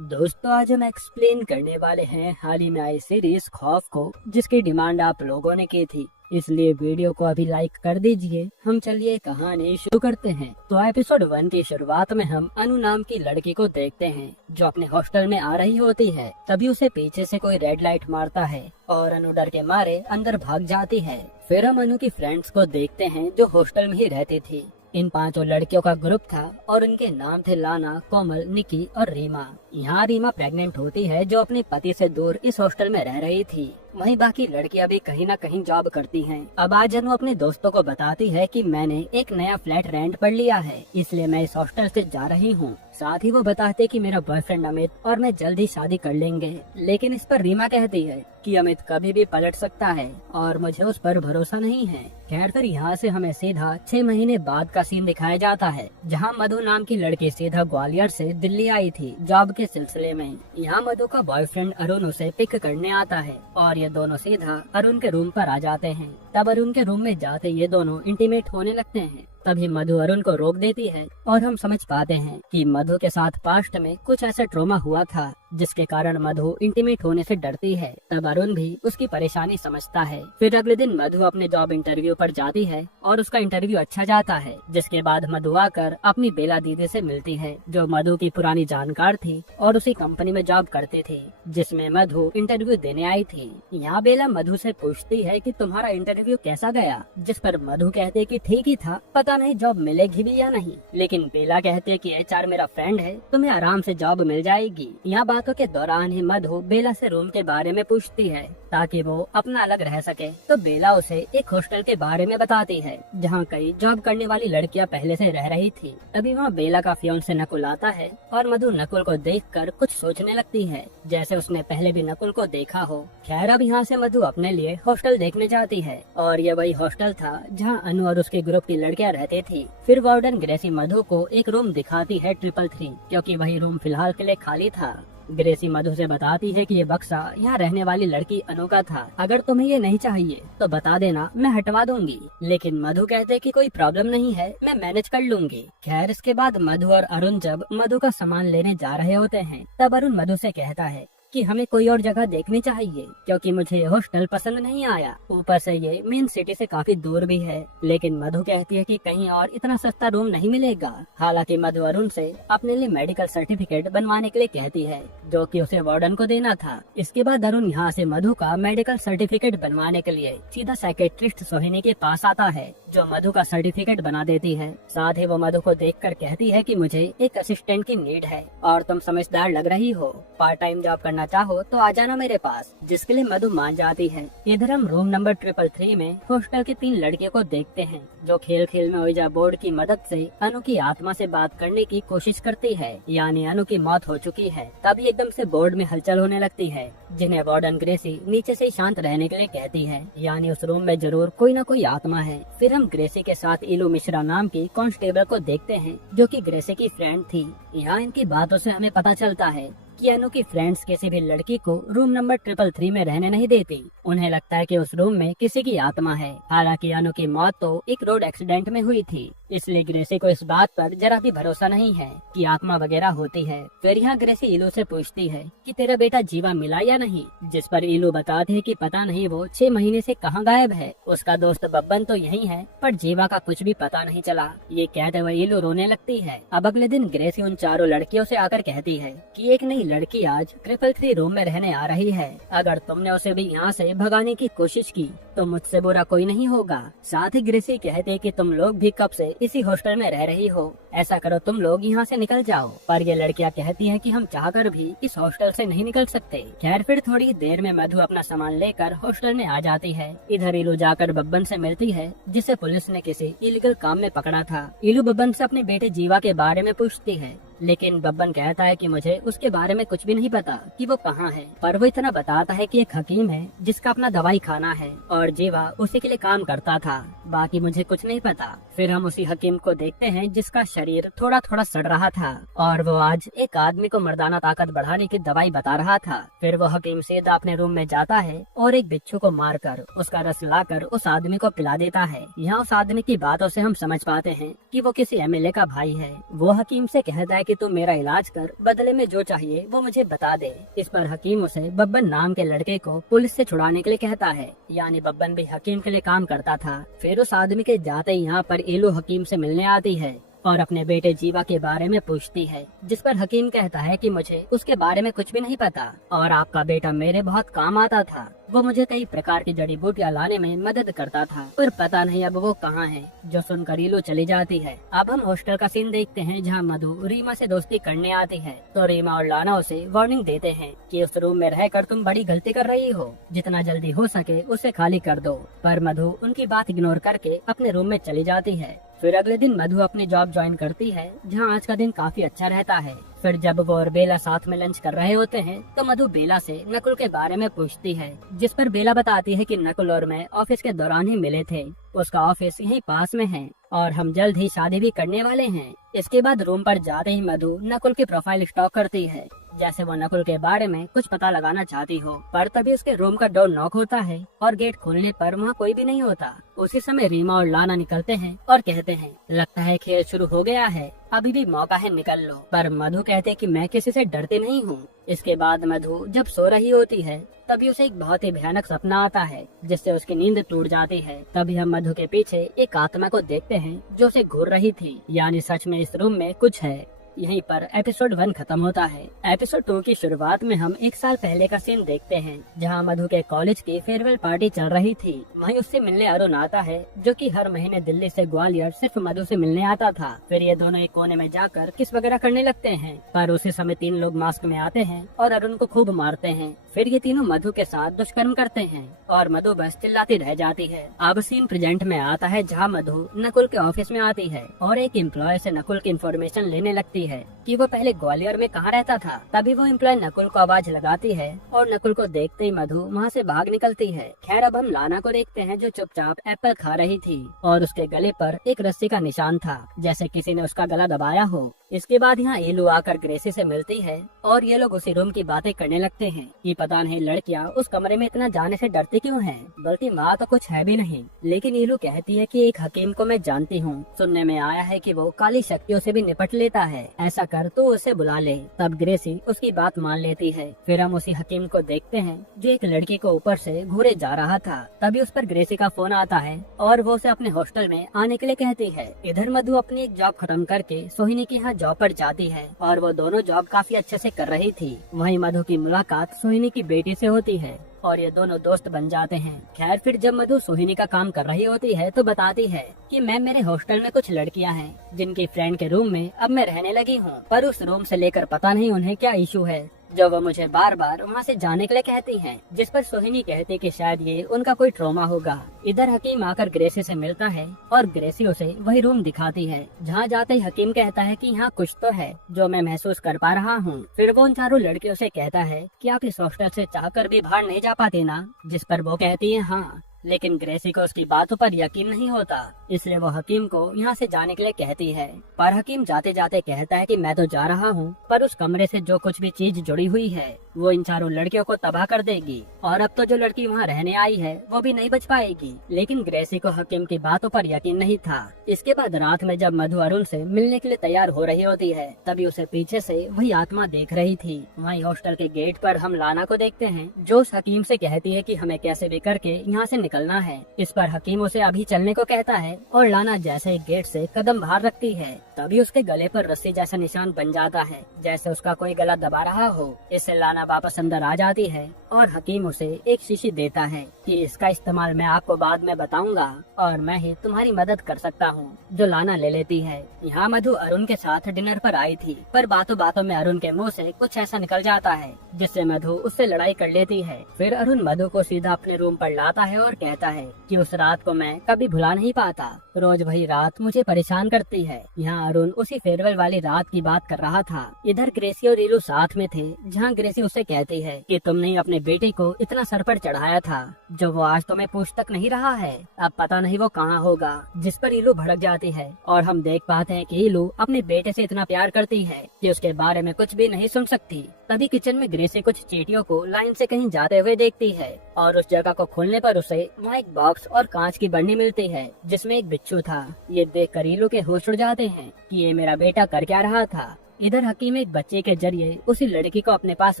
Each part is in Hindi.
दोस्तों आज हम एक्सप्लेन करने वाले हैं हाल ही में आई सीरीज खौफ को, जिसकी डिमांड आप लोगों ने की थी, इसलिए वीडियो को अभी लाइक कर दीजिए। हम चलिए कहानी शुरू करते हैं। तो एपिसोड 1 की शुरुआत में हम अनु नाम की लड़की को देखते हैं जो अपने हॉस्टल में आ रही होती है। तभी उसे पीछे से कोई रेड लाइट मारता है और अनु डर के मारे अंदर भाग जाती है। फिर हम अनु की फ्रेंड्स को देखते हैं जो हॉस्टल में ही रहती थी। इन 5 लड़कियों का ग्रुप था और उनके नाम थे लाना, कोमल, निकी और रीमा। यहाँ रीमा प्रेग्नेंट होती है जो अपने पति से दूर इस हॉस्टल में रह रही थी। वहीं बाकी लड़कियां भी कहीं न कहीं जॉब करती हैं। अब आज अनु अपने दोस्तों को बताती है कि मैंने एक नया फ्लैट रेंट पर लिया है, इसलिए मैं इस हॉस्टल से जा रही हूँ। साथ ही वो बताते कि मेरा बॉयफ्रेंड अमित और मैं जल्द ही शादी कर लेंगे। लेकिन इस पर रीमा कहती है कि अमित कभी भी पलट सकता है और मुझे उस पर भरोसा नहीं है। खैर फिर यहाँ से हमें सीधा 6 महीने बाद का सीन दिखाया जाता है, जहाँ मधु नाम की लड़की सीधा ग्वालियर से दिल्ली आई थी जॉब के सिलसिले में। यहाँ मधु का बॉयफ्रेंड अरुण उसे पिक करने आता है और ये दोनों सीधा अरुण के रूम पर आ जाते हैं। तब अरुण के रूम में जाते ये दोनों इंटीमेट होने लगते हैं। तभी मधु अरुण को रोक देती है और हम समझ पाते हैं कि मधु के साथ पास्ट में कुछ ऐसा ट्रॉमा हुआ था जिसके कारण मधु इंटीमेट होने से डरती है। तब अरुण भी उसकी परेशानी समझता है। फिर अगले दिन मधु अपने जॉब इंटरव्यू पर जाती है और उसका इंटरव्यू अच्छा जाता है, जिसके बाद मधु आकर अपनी बेला दीदी से मिलती है जो मधु की पुरानी जानकार थी और उसी कंपनी में जॉब करती थी जिसमें मधु इंटरव्यू देने आई थी। यहाँ बेला मधु से पूछती है कि तुम्हारा इंटरव्यू कैसा गया, जिस पर मधु कहते कि ठीक ही था, पता नहीं जॉब मिलेगी भी या नहीं। लेकिन बेला कहते कि एचआर मेरा फ्रेंड है, तुम्हें आराम से जॉब मिल जाएगी। यहाँ बातों के दौरान ही मधु बेला से रूम के बारे में पूछती है ताकि वो अपना अलग रह सके। तो बेला उसे एक हॉस्टल के बारे में बताती है जहाँ कई जॉब करने वाली लड़कियाँ पहले से रह रही थी। तभी वहाँ बेला का फियांसे नकुल आता है और मधु नकुल को देखकर कुछ सोचने लगती है, जैसे उसने पहले भी नकुल को देखा हो। खैर अब यहाँ से मधु अपने लिए हॉस्टल देखने जाती है और ये वही हॉस्टल था जहाँ अनु और उसके ग्रुप की लड़कियाँ रहती थी। फिर वार्डन ग्रेसी मधु को एक रूम दिखाती है 333, क्योंकि वही रूम फिलहाल के लिए खाली था। ग्रेसी मधु से बताती है कि ये बक्सा यहाँ रहने वाली लड़की अनु का था, अगर तुम्हें ये नहीं चाहिए तो बता देना, मैं हटवा दूंगी। लेकिन मधु कहते कि कोई प्रॉब्लम नहीं है, मैं मैनेज कर लूंगी। खैर इसके बाद मधु और अरुण जब मधु का सामान लेने जा रहे होते हैं तब अरुण मधु से कहता है कि हमें कोई और जगह देखनी चाहिए, क्योंकि मुझे ये हॉस्टल पसंद नहीं आया। ऊपर से ये मेन सिटी से काफी दूर भी है। लेकिन मधु कहती है कि कहीं और इतना सस्ता रूम नहीं मिलेगा। हालांकि मधु अरुण से अपने लिए मेडिकल सर्टिफिकेट बनवाने के लिए कहती है, जो कि उसे वार्डन को देना था। इसके बाद अरुण यहाँ से मधु का मेडिकल सर्टिफिकेट बनवाने के लिए सीधा साइकेट्रिस्ट सोहिनी के पास आता है, जो मधु का सर्टिफिकेट बना देती है। साथ ही वो मधु को देखकर कहती है कि मुझे एक असिस्टेंट की नीड है और तुम समझदार लग रही हो, पार्ट टाइम जॉब करना चाहो तो आ जाना मेरे पास, जिसके लिए मधु मान जाती है। इधर हम रूम नंबर 333 में हॉस्टल की 3 लड़कियों को देखते हैं जो खेल खेल में ओइजा बोर्ड की मदद से अनु की आत्मा से बात करने की कोशिश करती है, यानी अनु की मौत हो चुकी है। तभी एकदम से बोर्ड में हलचल होने लगती है, जिन्हें वार्डन ग्रेसी नीचे से शांत रहने के लिए कहती है, यानी उस रूम में जरूर कोई न कोई आत्मा है। फिर हम ग्रेसी के साथ इलू मिश्रा नाम की कांस्टेबल को देखते हैं जो कि ग्रेसी की फ्रेंड थी। यहाँ इनकी बातों से हमें पता चलता है कि अनु की फ्रेंड्स किसी भी लड़की को रूम नंबर 333 में रहने नहीं देती। उन्हें लगता है कि उस रूम में किसी की आत्मा है। हालांकि अनु की मौत तो एक रोड एक्सीडेंट में हुई थी, इसलिए ग्रेसी को इस बात पर जरा भी भरोसा नहीं है कि आत्मा वगैरह होती है। फिर यहाँ ग्रेसी इलू से पूछती है कि तेरा बेटा जीवा मिला या नहीं, जिस पर इलू बताते है कि पता नहीं वो 6 महीने से कहाँ गायब है। उसका दोस्त बब्बन तो यही है, पर जीवा का कुछ भी पता नहीं चला। ये कहते हुए इलू रोने लगती है। अब अगले दिन ग्रेसी उन 4 लड़कियों से आकर कहती है कि एक नई लड़की आज 333 रूम में रहने आ रही है। अगर तुमने उसे भी यहाँ से भगाने की कोशिश की तो मुझसे बुरा कोई नहीं होगा। साथ ही ग्रेसी कहते कि तुम लोग भी कब से इसी हॉस्टल में रह रही हो, ऐसा करो तुम लोग यहाँ से निकल जाओ। पर ये लड़कियाँ कहती हैं कि हम चाहकर भी इस हॉस्टल से नहीं निकल सकते। खैर फिर थोड़ी देर में मधु अपना सामान लेकर हॉस्टल में आ जाती है। इधर इलू जाकर बब्बन से मिलती है, जिसे पुलिस ने किसी इलीगल काम में पकड़ा था। इलू बब्बन से अपने बेटे जीवा के बारे में पूछती है, लेकिन बब्बन कहता है कि मुझे उसके बारे में कुछ भी नहीं पता कि वो कहाँ है। पर वो इतना बताता है कि एक हकीम है जिसका अपना दवाई खाना है और जीवा उसी के लिए काम करता था, बाकी मुझे कुछ नहीं पता। फिर हम उसी हकीम को देखते हैं जिसका शरीर थोड़ा थोड़ा सड़ रहा था और वो आज एक आदमी को मर्दाना ताकत बढ़ाने की दवाई बता रहा था। फिर वो हकीम सीधा अपने रूम में जाता है और एक बिच्छू को मारकर उसका रस लाकर उस आदमी को पिला देता है। यहाँ उस आदमी की बातों से हम समझ पाते हैं कि वो किसी एमएलए का भाई है। वो हकीम से कहता है कि तुम मेरा इलाज कर, बदले में जो चाहिए वो मुझे बता दे। इस पर हकीम उसे बब्बन नाम के लड़के को पुलिस से छुड़ाने के लिए कहता है। यानी बब्बन भी हकीम के लिए काम करता था। फिर उस आदमी के जाते ही यहाँ पर ईलू हकीम से मिलने आती है और अपने बेटे जीवा के बारे में पूछती है, जिस पर हकीम कहता है कि मुझे उसके बारे में कुछ भी नहीं पता और आपका बेटा मेरे बहुत काम आता था। वो मुझे कई प्रकार की जड़ी बूटियां लाने में मदद करता था, पर पता नहीं अब वो कहाँ है। जो सुनकर ईलू चली जाती है। अब हम हॉस्टल का सीन देखते हैं जहाँ मधु रीमा से दोस्ती करने आती है तो रीमा और लाना उसे वार्निंग देते हैं कि उस रूम में रहकर तुम बड़ी गलती कर रही हो, जितना जल्दी हो सके उसे खाली कर दो। पर मधु उनकी बात इग्नोर करके अपने रूम में चली जाती है। फिर अगले दिन मधु अपनी जॉब ज्वाइन करती है जहाँ आज का दिन काफी अच्छा रहता है। फिर जब वो और बेला साथ में लंच कर रहे होते हैं तो मधु बेला से नकुल के बारे में पूछती है, जिस पर बेला बताती है कि नकुल और मैं ऑफिस के दौरान ही मिले थे। उसका ऑफिस यहीं पास में है और हम जल्द ही शादी भी करने वाले हैं। इसके बाद रूम पर जाते ही मधु नकुल की प्रोफाइल स्टॉक करती है, जैसे वो नकुल के बारे में कुछ पता लगाना चाहती हो। पर तभी उसके रूम का डोर नॉक होता है और गेट खोलने पर वहाँ कोई भी नहीं होता। उसी समय रीमा और लाना निकलते हैं और कहते हैं, लगता है खेल शुरू हो गया है, अभी भी मौका है, निकल लो। पर मधु कहते कि मैं किसी से डरती नहीं हूँ। इसके बाद मधु जब सो रही होती है तभी उसे एक बहुत ही भयानक सपना आता है, जिससे उसकी नींद टूट जाती है। तभी हम मधु के पीछे एक आत्मा को देखते हैं जो उसे घूर रही थी। यानी सच में इस रूम में कुछ है। यहीं पर एपिसोड 1 खत्म होता है। एपिसोड 2 की शुरुआत में हम 1 साल पहले का सीन देखते हैं जहां मधु के कॉलेज की फेयरवेल पार्टी चल रही थी। वहीं उससे मिलने अरुण आता है, जो कि हर महीने दिल्ली से ग्वालियर सिर्फ मधु से मिलने आता था। फिर ये दोनों एक कोने में जाकर किस वगैरह करने लगते हैं। पर उसी समय 3 लोग मास्क में आते हैं और अरुण को खूब मारते हैं। फिर ये तीनों मधु के साथ दुष्कर्म करते हैं और मधु बस चिल्लाती रह जाती है। अब सीन प्रेजेंट में आता है जहाँ मधु नकुल के ऑफिस में आती है और एक एम्प्लॉय से नकुल की इन्फॉर्मेशन लेने लगती है कि वो पहले ग्वालियर में कहाँ रहता था। तभी वो एम्प्लॉय नकुल को आवाज लगाती है और नकुल को देखते ही मधु वहाँ से भाग निकलती है। खैर अब हम लाना को देखते हैं जो चुपचाप एप्पल खा रही थी और उसके गले पर एक रस्सी का निशान था, जैसे किसी ने उसका गला दबाया हो। इसके बाद यहाँ एलू आकर ग्रेसी से मिलती है और ये लोग उसी रूम की बातें करने लगते हैं कि पता नहीं लड़कियाँ उस कमरे में इतना जाने से डरती क्यों हैं, बल्कि माँ तो कुछ है भी नहीं। लेकिन एलू कहती है कि एक हकीम को मैं जानती हूँ, सुनने में आया है कि वो काली शक्तियों से भी निपट लेता है, ऐसा कर तो उसे बुला ले। तब ग्रेसी उसकी बात मान लेती है। फिर हम उसी हकीम को देखते हैं जो एक लड़की को ऊपर से घूरे जा रहा था। तभी उस पर ग्रेसी का फोन आता है और वो उसे अपने हॉस्टल में आने के लिए कहती है। इधर मधु अपनी एक जॉब खत्म करके सोहिनी के यहाँ जॉब पर जाती है और वो दोनों जॉब काफी अच्छे से कर रही थी। वहीं मधु की मुलाकात सोहिनी की बेटी से होती है और ये दोनों दोस्त बन जाते हैं। खैर फिर जब मधु सोहिनी का काम कर रही होती है तो बताती है कि मैम मेरे हॉस्टल में कुछ लड़कियां हैं जिनकी फ्रेंड के रूम में अब मैं रहने लगी हूँ, पर उस रूम से लेकर पता नहीं उन्हें क्या इशू है जो वो मुझे बार बार वहाँ से जाने के लिए कहती हैं। जिस पर सोहिनी कहती कि शायद ये उनका कोई ट्रॉमा होगा। इधर हकीम आकर ग्रेसी से मिलता है और ग्रेसी उसे वही रूम दिखाती है। जहाँ जाते ही हकीम कहता है कि यहाँ कुछ तो है जो मैं महसूस कर पा रहा हूँ। फिर वो उन चारों लड़कियों से कहता है कि आप इस हॉस्टल से चाहकर भी बाहर नहीं जा पाते ना, जिस पर वो कहती है हाँ। लेकिन ग्रेसी को उसकी बातों पर यकीन नहीं होता, इसलिए वो हकीम को यहाँ से जाने के लिए कहती है। पर हकीम जाते जाते कहता है कि मैं तो जा रहा हूँ, पर उस कमरे से जो कुछ भी चीज जुड़ी हुई है वो इन चारों लड़कियों को तबाह कर देगी और अब तो जो लड़की वहाँ रहने आई है वो भी नहीं बच पाएगी। लेकिन ग्रेसी को हकीम की बातों पर यकीन नहीं था। इसके बाद रात में जब मधु अरुण से मिलने के लिए तैयार हो रही होती है तभी उसे पीछे से वही आत्मा देख रही थी। वहीं हॉस्टल के गेट पर हम लाना को देखते हैं जो उस हकीम से कहती है कि हमें कैसे भी करके यहाँ से निकलना है। इस पर हकीम उसे अभी चलने को कहता है और लाना जैसे ही गेट से कदम बाहर रखती है तभी उसके गले पर रस्सी जैसा निशान बन जाता है, जैसे उसका कोई गला दबा रहा हो। इससे लाना वापस अंदर आ जाती है और हकीम उसे एक शीशी देता है कि इसका इस्तेमाल मैं आपको बाद में बताऊंगा और मैं ही तुम्हारी मदद कर सकता हूँ, जो लाना ले लेती है। यहाँ मधु अरुण के साथ डिनर पर आई थी, पर बातों बातों में अरुण के मुंह से कुछ ऐसा निकल जाता है जिससे मधु उससे लड़ाई कर लेती है। फिर अरुण मधु को सीधा अपने रूम पर लाता है और कहता है कि उस रात को मैं कभी भुला नहीं पाता, रोज वही रात मुझे परेशान करती है। यहाँ अरुण उसी फेयरवेल वाली रात की बात कर रहा था। इधर ग्रेसी और रीलू साथ में थे, जहाँ ग्रेसी उससे कहती है कि तुमने अपने बेटे को इतना सर पर चढ़ाया था जो वो आज तुम्हें पूछ तक नहीं रहा है, अब पता नहीं वो कहाँ होगा। जिस पर ईलू भड़क जाती है और हम देख पाते हैं कि ईलू अपने बेटे से इतना प्यार करती है कि उसके बारे में कुछ भी नहीं सुन सकती। तभी किचन में ग्रेसी कुछ चींटियों को लाइन से कहीं जाते हुए देखती है और उस जगह को खोलने पर उसे वहाँ एक बॉक्स और कांच की बर्नी मिलती है जिसमें एक बिच्छू था। ये देख कर ईलू के होश उड़ जाते हैं कि ये मेरा बेटा कर क्या रहा था। इधर हकीम एक बच्चे के जरिए उसी लड़की को अपने पास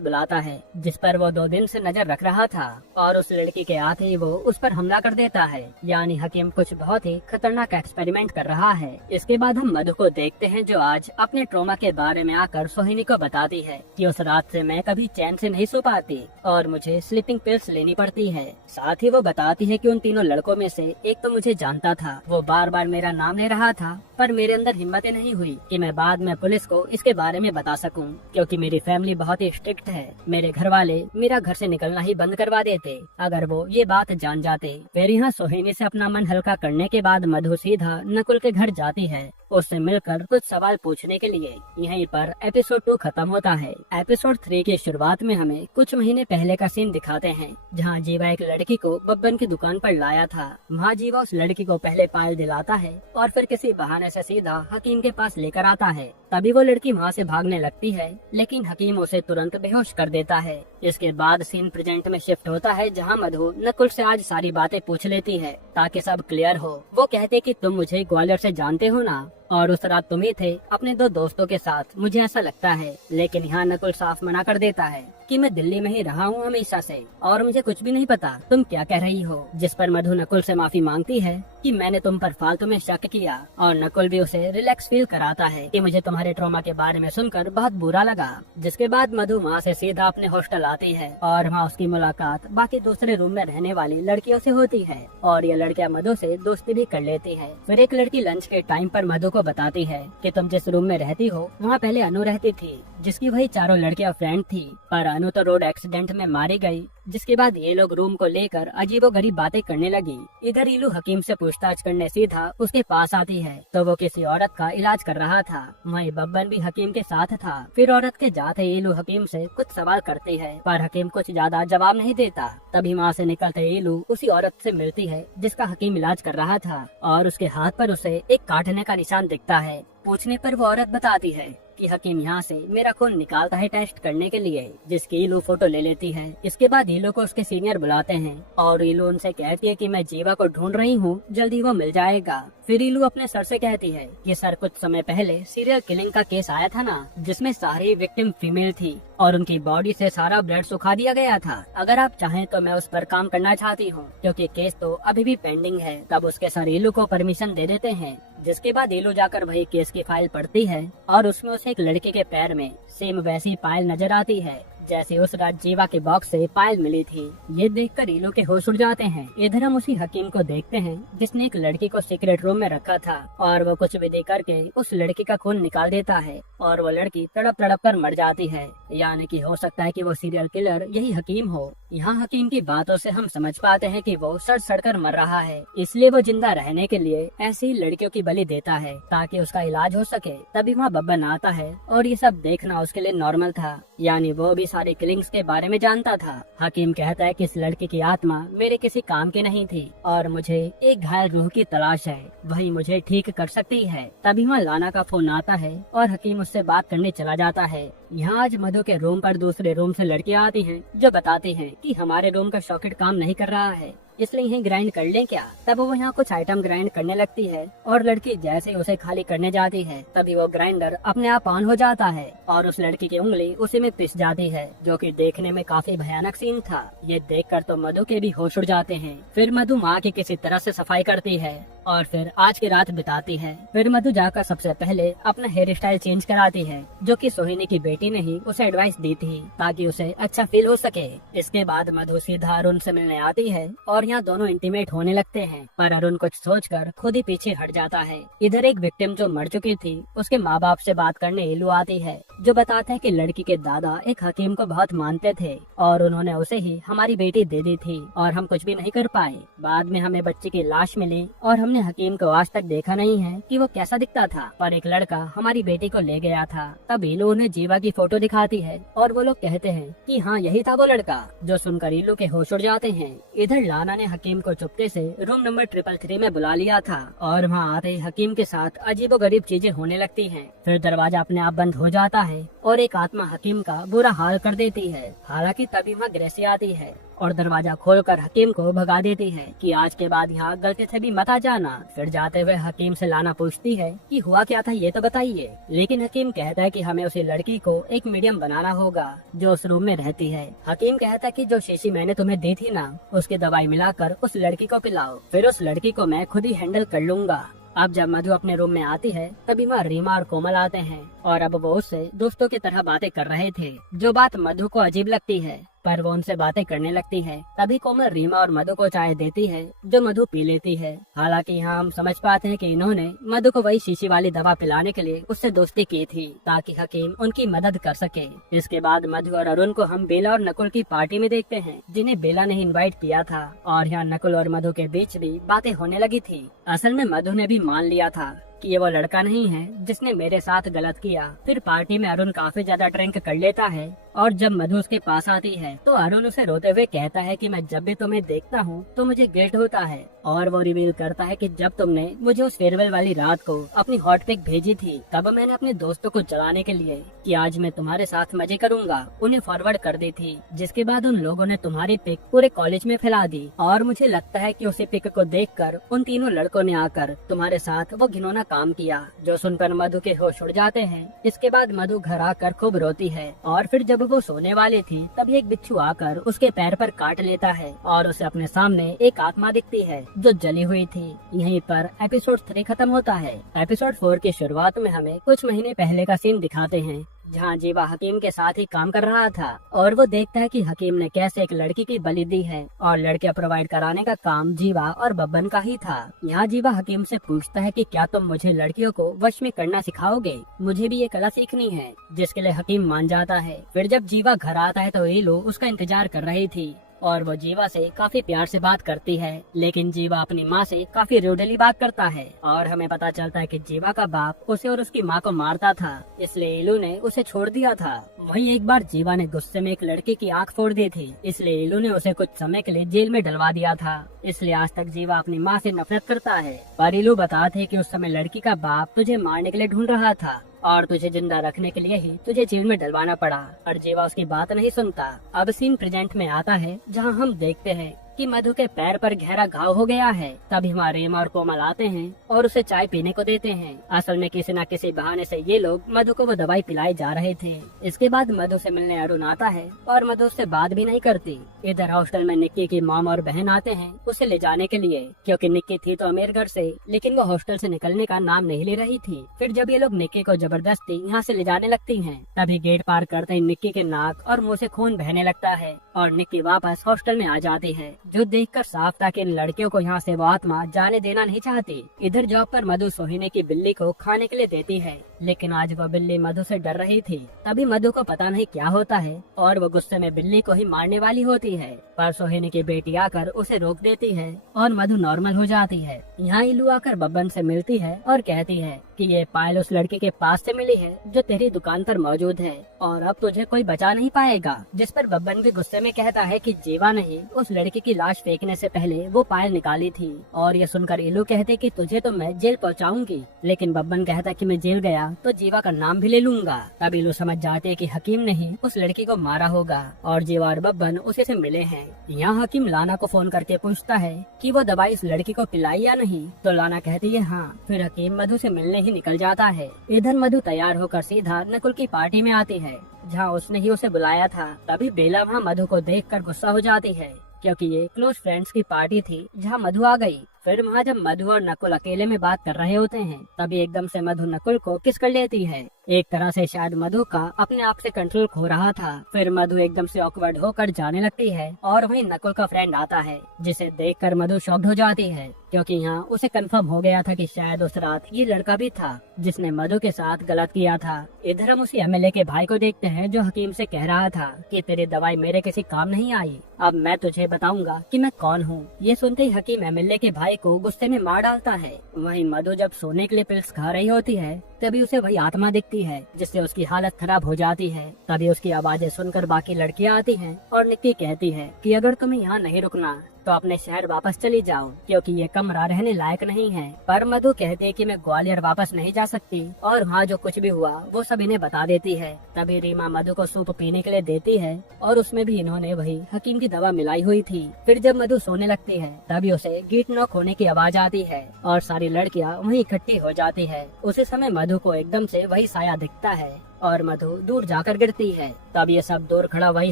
बुलाता है जिस पर वो 2 दिन से नजर रख रहा था, और उस लड़की के आते ही वो उस पर हमला कर देता है। यानी हकीम कुछ बहुत ही खतरनाक एक्सपेरिमेंट कर रहा है। इसके बाद हम मधु को देखते हैं जो आज अपने ट्रॉमा के बारे में आकर सोहिनी को बताती है कि उस रात से मैं कभी चैन से नहीं सो पाती और मुझे स्लीपिंग पिल्स लेनी पड़ती है। साथ ही वो बताती है कि उन तीनों लड़कों में से एक तो मुझे जानता था, वो बार बार मेरा नाम ले रहा था, पर मेरे अंदर हिम्मत ही नहीं हुई कि मैं बाद में पुलिस को इसके बारे में बता सकूं, क्योंकि मेरी फैमिली बहुत ही स्ट्रिक्ट है। मेरे घर वाले मेरा घर से निकलना ही बंद करवा देते अगर वो ये बात जान जाते। फिर यहाँ सोहिनी से अपना मन हल्का करने के बाद मधु सीधा नकुल के घर जाती है उससे मिलकर कुछ सवाल पूछने के लिए। यहीं पर एपिसोड 2 खत्म होता है। एपिसोड 3 की शुरुआत में हमें कुछ महीने पहले का सीन दिखाते हैं जहां जीवा एक लड़की को बब्बन की दुकान पर लाया था। वहां जीवा उस लड़की को पहले पायल दिलाता है और फिर किसी बहाने से सीधा हकीम के पास लेकर आता है। तभी वो लड़की वहां से भागने लगती है, लेकिन हकीम उसे तुरंत बेहोश कर देता है। इसके बाद सीन प्रेजेंट में शिफ्ट होता है जहां मधु नकुल से आज सारी बातें पूछ लेती है ताकि सब क्लियर हो। वो कहते कि तुम मुझे ग्वालियर से जानते हो ना, और उस रात तुम ही थे अपने 2 दोस्तों के साथ, मुझे ऐसा लगता है। लेकिन यहाँ नकुल साफ मना कर देता है कि मैं दिल्ली में ही रहा हूँ हमेशा से और मुझे कुछ भी नहीं पता तुम क्या कह रही हो। जिस पर मधु नकुल से माफी मांगती है कि मैंने तुम पर फालतू में शक किया, और नकुल भी उसे रिलैक्स फील कराता है कि मुझे तुम्हारे ट्रॉमा के बारे में सुनकर बहुत बुरा लगा। जिसके बाद मधु वहाँ से सीधा अपने हॉस्टल आती है और वहाँ उसकी मुलाकात बाकी दूसरे रूम में रहने वाली लड़कियों से होती है और ये लड़कियाँ मधु से दोस्ती भी कर लेती है। फिर एक लड़की लंच के टाइम पर मधु को बताती है कि तुम जिस रूम में रहती हो वहाँ पहले अनु रहती थी, जिसकी वही चारों लड़कियाँ फ्रेंड थी, पर अनु तो रोड एक्सीडेंट में मारी गई। जिसके बाद ये लोग रूम को लेकर अजीबोगरीब बातें करने लगी। इधर इलू हकीम से पूछताछ करने सीधा उसके पास आती है तो वो किसी औरत का इलाज कर रहा था। वहीं बब्बन भी हकीम के साथ था। फिर औरत के जाते इलू हकीम से कुछ सवाल करती है पर हकीम कुछ ज्यादा जवाब नहीं देता। तभी वहाँ से निकलते इलू उसी औरत से मिलती है जिसका हकीम इलाज कर रहा था और उसके हाथ पर उसे एक काटने का निशान दिखता है। पूछने पर वो औरत बताती है कि हकीम यहाँ से मेरा खून निकालता है टेस्ट करने के लिए, जिसकी इलू फोटो ले लेती है। इसके बाद इलू को उसके सीनियर बुलाते हैं और इलू उनसे कहती है कि मैं जीवा को ढूंढ रही हूँ, जल्दी वो मिल जाएगा। फिर इलू अपने सर से कहती है कि सर कुछ समय पहले सीरियल किलिंग का केस आया था ना, जिसमें सारी विक्टिम फीमेल थी और उनकी बॉडी से सारा ब्लड सुखा दिया गया था। अगर आप चाहें तो मैं उस पर काम करना चाहती हूँ क्योंकि केस तो अभी भी पेंडिंग है। तब उसके सर इलू को परमिशन दे देते हैं। जिसके बाद इलू जाकर वही केस की फाइल पढ़ती है और उसमें उसे एक लड़के के पैर में सेम वैसी पायल नजर आती है जैसे उस रात जीवा के बॉक्स से पायल मिली थी। ये देखकर इलू के होश उड़ जाते हैं। इधर हम उसी हकीम को देखते हैं जिसने एक लड़की को सीक्रेट रूम में रखा था और वो कुछ विधि करके उस लड़की का खून निकाल देता है और वो लड़की तड़प तड़प कर मर जाती है। यानी कि हो सकता है कि वो सीरियल किलर यही हकीम हो। यहाँ हकीम की बातों से हम समझ पाते हैं कि वो सड़ सड़ कर मर रहा है, इसलिए वो जिंदा रहने के लिए ऐसी लड़कियों की बलि देता है ताकि उसका इलाज हो सके। तभी वहाँ बब्बन आता है और ये सब देखना उसके लिए नॉर्मल था, यानी वो भी सारे किलिंग्स के बारे में जानता था। हकीम कहता है कि इस लड़की की आत्मा मेरे किसी काम की नहीं थी और मुझे एक घायल रूह की तलाश है, वही मुझे ठीक कर सकती है। तभी वहाँ लाना का फोन आता है और हकीम उससे बात करने चला जाता है। यहाँ आज मधु के रूम पर दूसरे रूम से लड़कियाँ आती हैं जो बताती हैं कि हमारे रूम का सॉकेट काम नहीं कर रहा है, इसलिए यही ग्राइंड कर लें क्या। तब वो यहाँ कुछ आइटम ग्राइंड करने लगती है और लड़की जैसे उसे खाली करने जाती है तभी वो ग्राइंडर अपने आप ऑन हो जाता है और उस लड़की की उंगली उसी में पिस जाती है, जो कि देखने में काफी भयानक सीन था। ये देखकर तो मधु के भी होश उड़ जाते हैं। फिर मधु माँ की किसी तरह से सफाई करती है और फिर आज की रात बिताती है। फिर मधु जाकर सबसे पहले अपना हेयर स्टाइल चेंज कराती है, जो कि सोहिनी की बेटी ने ही उसे एडवाइस दी थी ताकि उसे अच्छा फील हो सके। इसके बाद मधु सीधा अरुण से मिलने आती है और यहाँ दोनों इंटीमेट होने लगते हैं, पर अरुण कुछ सोचकर खुद ही पीछे हट जाता है। इधर एक विक्टिम जो मर चुकी थी उसके माँ बाप से बात करने इलू आती है, जो बताता है कि लड़की के दादा एक हकीम को बहुत मानते थे और उन्होंने उसे ही हमारी बेटी दे दी थी और हम कुछ भी नहीं कर पाए। बाद में हमें बच्चे की लाश मिली और हमने हकीम को आज तक देखा नहीं है कि वो कैसा दिखता था, पर एक लड़का हमारी बेटी को ले गया था। तब इलू उन्हें जीवा की फोटो दिखाती है और वो लोग कहते हैं कि हाँ यही था वो लड़का, जो सुनकर इलू के होश उड़ जाते हैं। इधर लाना ने हकीम को चुपके से रूम नंबर 333 में बुला लिया था और वहाँ आते ही हकीम के साथ अजीबोगरीब चीजें होने लगती हैं। फिर दरवाजा अपने आप बंद हो जाता है और एक आत्मा हकीम का बुरा हाल कर देती है। हालांकि तभी वहाँ ग्रेसी आती है और दरवाजा खोलकर हकीम को भगा देती है कि आज के बाद यहाँ गलती से भी मत आ जाना। फिर जाते हुए हकीम से लाना पूछती है कि हुआ क्या था ये तो बताइए, लेकिन हकीम कहता है कि हमें उसी लड़की को एक मीडियम बनाना होगा जो उस रूम में रहती है। हकीम कहता है कि जो शीशी मैंने तुम्हें दी थी ना, उसकी दवाई मिलाकर उस लड़की को पिलाओ, फिर उस लड़की को मैं खुद ही हैंडल कर लूंगा। अब जब मधु अपने रूम में आती है तभी वहाँ रीमा और कोमल आते हैं और अब वो उससे दोस्तों की तरह बातें कर रहे थे। जो बात मधु को अजीब लगती है पर वो उनसे बातें करने लगती है। तभी कोमल रीमा और मधु को चाय देती है जो मधु पी लेती है। हालांकि यहाँ हम समझ पाते हैं कि इन्होंने मधु को वही शीशी वाली दवा पिलाने के लिए उससे दोस्ती की थी ताकि हकीम उनकी मदद कर सके। इसके बाद मधु और अरुण को हम बेला और नकुल की पार्टी में देखते हैं जिन्हें बेला ने इनवाइट किया था और यहाँ नकुल और मधु के बीच भी बातें होने लगी थी। असल में मधु ने भी मान लिया था कि ये वो लड़का नहीं है जिसने मेरे साथ गलत किया। फिर पार्टी में अरुण काफी ज्यादा ड्रिंक कर लेता है और जब मधु उसके पास आती है तो अरुण उसे रोते हुए कहता है कि मैं जब भी तुम्हें देखता हूँ तो मुझे गिल्ट होता है। और वो रिवील करता है कि जब तुमने मुझे उस फेयरवेल वाली रात को अपनी हॉट पिक भेजी थी तब मैंने अपने दोस्तों को चलाने के लिए कि आज मैं तुम्हारे साथ मजे करूंगा उन्हें फॉरवर्ड कर दी थी, जिसके बाद उन लोगों ने तुम्हारी पिक पूरे कॉलेज में फैला दी। और मुझे लगता है कि उसी पिक को देखकर उन तीनों लड़कों ने आकर तुम्हारे साथ वो घिनौना काम किया। जो सुनकर मधु के होश उड़ जाते हैं। इसके बाद मधु घर आकर खूब रोती है और फिर जब वो सोने वाली थी तभी एक बिच्छू आकर उसके पैर पर काट लेता है और उसे अपने सामने एक आत्मा दिखती है जो जली हुई थी। यहीं पर एपिसोड 3 खत्म होता है। एपिसोड 4 की शुरुआत में हमें कुछ महीने पहले का सीन दिखाते हैं जहाँ जीवा हकीम के साथ ही काम कर रहा था और वो देखता है कि हकीम ने कैसे एक लड़की की बलि दी है और लड़कियां प्रोवाइड कराने का काम जीवा और बब्बन का ही था। यहाँ जीवा हकीम से पूछता है कि क्या तुम मुझे लड़कियों को वश में करना सिखाओगे, मुझे भी ये कला सीखनी है, जिसके लिए हकीम मान जाता है। फिर जब जीवा घर आता है तो ईलू उसका इंतजार कर रही थी और वो जीवा से काफी प्यार से बात करती है, लेकिन जीवा अपनी माँ से काफी रूडली बात करता है और हमें पता चलता है कि जीवा का बाप उसे और उसकी माँ को मारता था, इसलिए इलू ने उसे छोड़ दिया था। वहीं एक बार जीवा ने गुस्से में एक लड़की की आंख फोड़ दी थी, इसलिए इलू ने उसे कुछ समय के लिए जेल में डलवा दिया था। इसलिए आज तक जीवा अपनी माँ से नफरत करता है। पर इलू बताते कि उस समय लड़की का बाप तुझे मारने के लिए ढूंढ रहा था और तुझे जिंदा रखने के लिए ही तुझे जेल में डलवाना पड़ा, और जीवा उसकी बात नहीं सुनता। अब सीन प्रेजेंट में आता है जहां हम देखते हैं कि मधु के पैर पर गहरा घाव हो गया है। तभी हमारे रीमा और कोमल आते हैं और उसे चाय पीने को देते हैं। असल में किसी न किसी बहाने से ये लोग मधु को वो दवाई पिलाई जा रहे थे। इसके बाद मधु से मिलने अरुण आता है और मधु उससे बात भी नहीं करती। इधर हॉस्टल में निक्की की मॉम और बहन आते हैं उसे ले जाने के लिए, क्योंकि निक्की थी तो अमीर घर से, लेकिन वो हॉस्टल से निकलने का नाम नहीं ले रही थी। फिर जब ये लोग निक्की को जबरदस्ती यहाँ से ले जाने लगती हैं, तभी गेट पार करते ही निक्की के नाक और मुंह से खून बहने लगता है और निक्की वापस हॉस्टल में आ जाती है, जो देखकर साफ था कि इन लड़कियों को यहाँ से वो आत्मा जाने देना नहीं चाहती। इधर जॉब पर मधु सोहिनी की बिल्ली को खाने के लिए देती है, लेकिन आज वो बिल्ली मधु से डर रही थी। तभी मधु को पता नहीं क्या होता है और वो गुस्से में बिल्ली को ही मारने वाली होती है, पर सोहिनी की बेटी आकर उसे रोक देती है और मधु नॉर्मल हो जाती है। यहाँ इलू आकर बब्बन से मिलती है और कहती है कि ये पायल उस लड़के के पास से मिली है जो तेरी दुकान पर मौजूद है और अब तुझे कोई बचा नहीं पाएगा। जिस पर बब्बन भी गुस्से में कहता है कि जीवा नहीं, उस लड़की की लाश फेंकने से पहले वो पायल निकाली थी। और ये सुनकर इलू कहते कि तुझे तो मैं जेल पहुंचाऊंगी, लेकिन बब्बन कहता कि मैं जेल गया तो जीवा का नाम भी ले लूंगा। तब इलू समझ जाते कि हकीम ने ही उस लड़की को मारा होगा और जीवा और बब्बन उसी से मिले हैं। यहाँ हकीम लाना को फोन करके पूछता है कि वो दवाई इस लड़की को पिलाई या नहीं, तो लाना कहती है हाँ। फिर हकीम मधु से मिलने ही निकल जाता है। इधर मधु तैयार होकर सीधा नकुल की पार्टी में आती है जहाँ उसने ही उसे बुलाया था। तभी बेला वहाँ मधु को देखकर गुस्सा हो जाती है, क्योंकि ये क्लोज फ्रेंड्स की पार्टी थी जहाँ मधु आ गई। फिर वहाँ जब मधु और नकुल अकेले में बात कर रहे होते हैं, तभी एकदम से मधु नकुल को किस कर लेती है। एक तरह से शायद मधु का अपने आप से कंट्रोल खो रहा था। फिर मधु एकदम से ऑकवर्ड होकर जाने लगती है और वहीं नकुल का फ्रेंड आता है, जिसे देखकर मधु शॉक्ड हो जाती है, क्योंकि यहाँ उसे कंफर्म हो गया था कि शायद उस रात ये लड़का भी था जिसने मधु के साथ गलत किया था। इधर हम उसी एमएलए के भाई को देखते हैं जो हकीम से कह रहा था कि तेरी दवाई मेरे किसी काम नहीं आई, अब मैं तुझे बताऊंगा कि मैं कौन हूँ। ये सुनते ही हकीम एमएलए के भाई को गुस्से में मार डालता है। वहीं मधु जब सोने के लिए पिल्स खा रही होती है, तभी उसे वही आत्मा दिखती है, जिससे उसकी हालत खराब हो जाती है। तभी उसकी आवाजें सुनकर बाकी लड़कियां आती हैं और निक्की कहती है कि अगर तुम्हें यहाँ नहीं रुकना तो अपने शहर वापस चली जाओ, क्योंकि ये कमरा रहने लायक नहीं है। पर मधु कहती है कि मैं ग्वालियर वापस नहीं जा सकती और वहाँ जो कुछ भी हुआ वो सब इन्हें बता देती है। तभी रीमा मधु को सूप पीने के लिए देती है और उसमें भी इन्होंने वही हकीम की दवा मिलाई हुई थी। फिर जब मधु सोने लगती है तभी उसे गेट नॉक होने की आवाज आती है और सारी लड़कियाँ वहीं इकट्ठी हो जाती है। उसी समय मधु को एकदम से वही साया दिखता है और मधु दूर जाकर गिरती है। तब ये सब दूर खड़ा वही